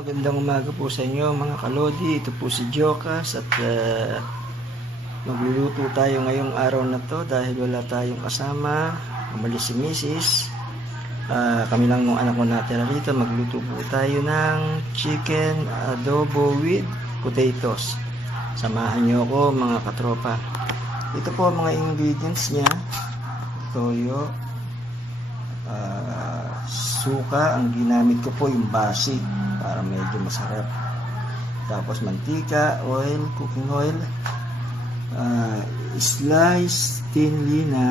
magandang umaga po sa inyo mga kalodi. Ito po si Jokas at magluluto tayo ngayong araw na to dahil wala tayong kasama. Umalis si Mrs. Kami lang nung anak ko natira rito. Magluto po tayo ng chicken adobo with potatoes. Samahan nyo ako mga katropa. Ito po ang mga ingredients niya: toyo, suka. Ang ginamit ko po yung basi para medyo masarap. Tapos mantika, oil, cooking oil, slice thinly na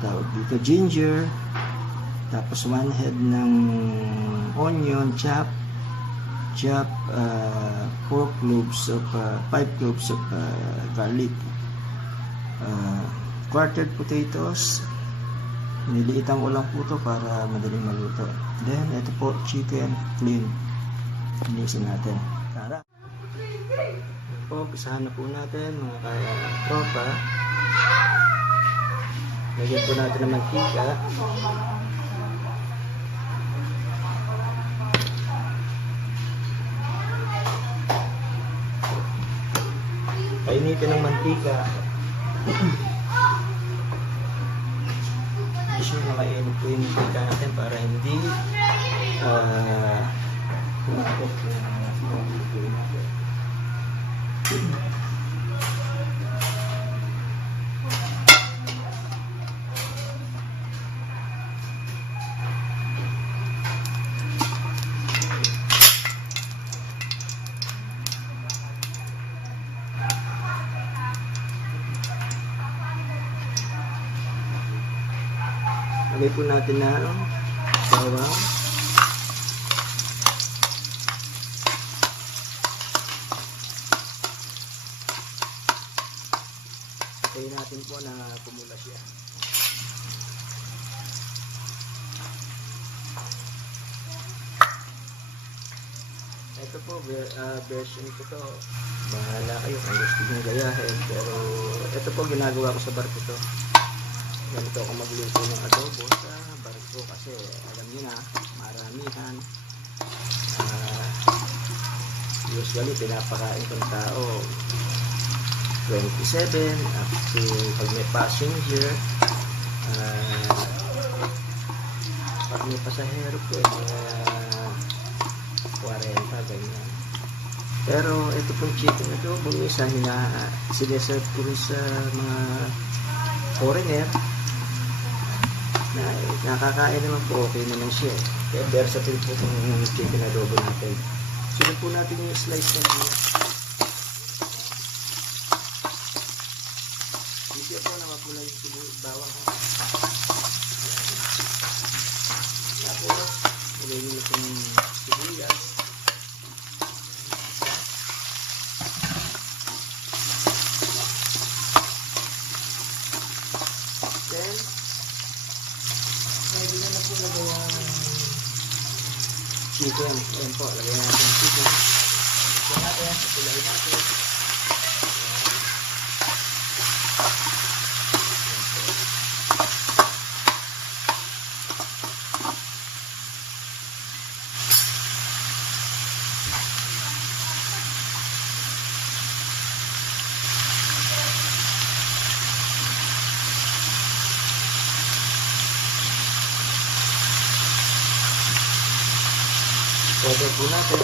tawag dito ginger. Tapos 1 head ng onion chop, 4 cloves of 5 cloves of garlic, quartered potatoes. Niliitan ko lang po ito para madaling maluto. Then, ito po, chicken, clean. Linisin natin. Tara! Ito po, pisahan na po natin, mga tropa. Lagyan po natin ng mantika. Painitin ng mantika. Sure na mainit po yung mantika natin para hindi kumakot na luto natin. Lagay po natin na bawang. Tayin natin po na kumula siya. Ito po, version ko to. Bahala kayo kung gusto nyo gayahin. Pero ito po ginagawa ko sa barko to. Ganito ako magluto ng adobo sa barko kasi alam niyo na, maramihan. Usually pinapakain kong tao 27 up to pag may passenger, pag may pasahero po 40 ganyan. Pero ito pong chicken adobo isa sineserve ko rin sa mga foreigner na nakakain naman po, okay naman siya. Kaya versatile po itong chicken adobo natin. Sunod po natin yung slice na niya. Dito po na mapula yung bawang. Tapos ilagay nyo itong sibuyas. Then pwede na po lagay ang chicken. Ayan po, lagay natin ang chicken. Lagyan natin, pulahin natin. Pwede po natin.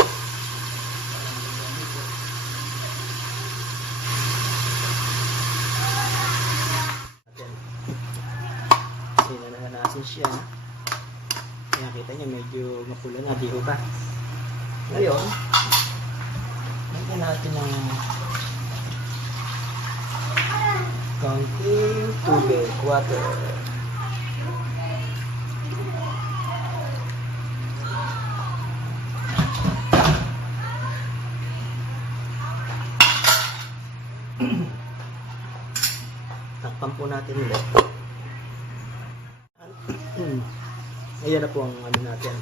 Sinananasin siya. Kaya kita niya medyo mapula na, di ho ba? Ngayon, lagyan natin ng konting tubig, water. Takpan po natin ulit. Ayan na po ang ano natin.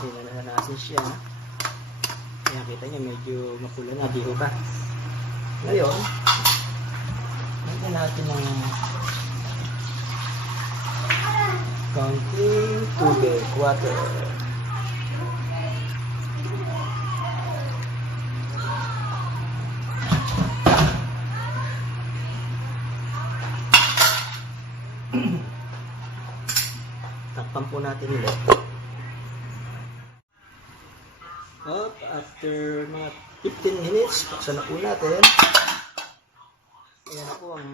Sinananasin siya. Kaya kita niya medyo mapula na, di ho ba? Ngayon, lagyan natin ng Konting tubig, water. Takpan po natin ulit. After mga 15 minutes, buksan na po natin. Ayan na po ang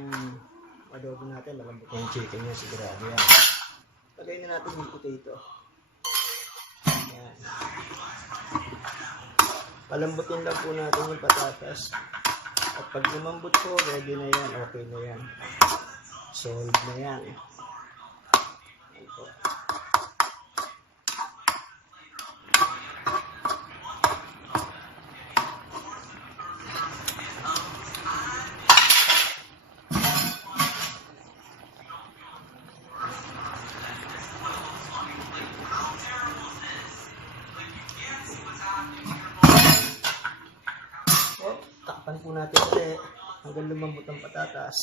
adobo natin. Malambot na yung chicken niya, sigurado yan. Lagay na natin yung potato. Ayan. Palambutin lang po natin yung patatas. At pag lumambot po, ready na yan. Okay na yan. Solid na yan. Ayan po. Takpan po natin ulit hanggang lumambot ang patatas.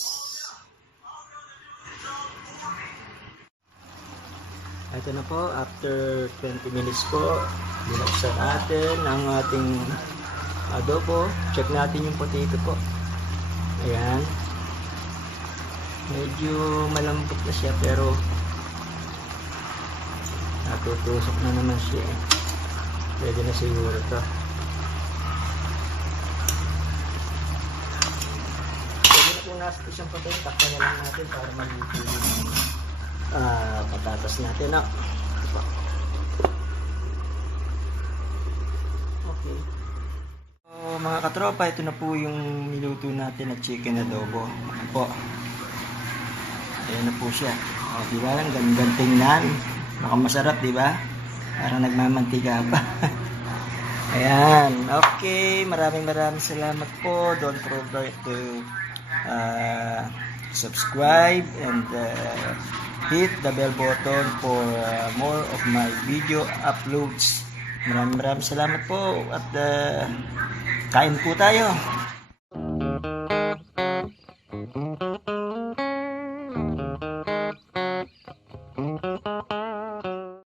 Ito na po, after 20 minutes po, binuksan natin ang ating adobo. Check natin yung potato po. Ayan. Medyo malambot na siya pero natutusok na naman siya. Pwede na siguro to. Nasa isang patay, takpan na lang natin para maluto yung patatas natin. Okay. So, mga katropa, ito na po yung niluto natin na chicken adobo. Ayan po. Ayan na po siya. Diba? Ang gandang tingnan. Mukhang masarap, diba? Parang nagmamantika pa. Ayan. Okay. Maraming salamat po. Don't forget to subscribe and hit the bell button for more of my video uploads. Maraming salamat po at kain po tayo.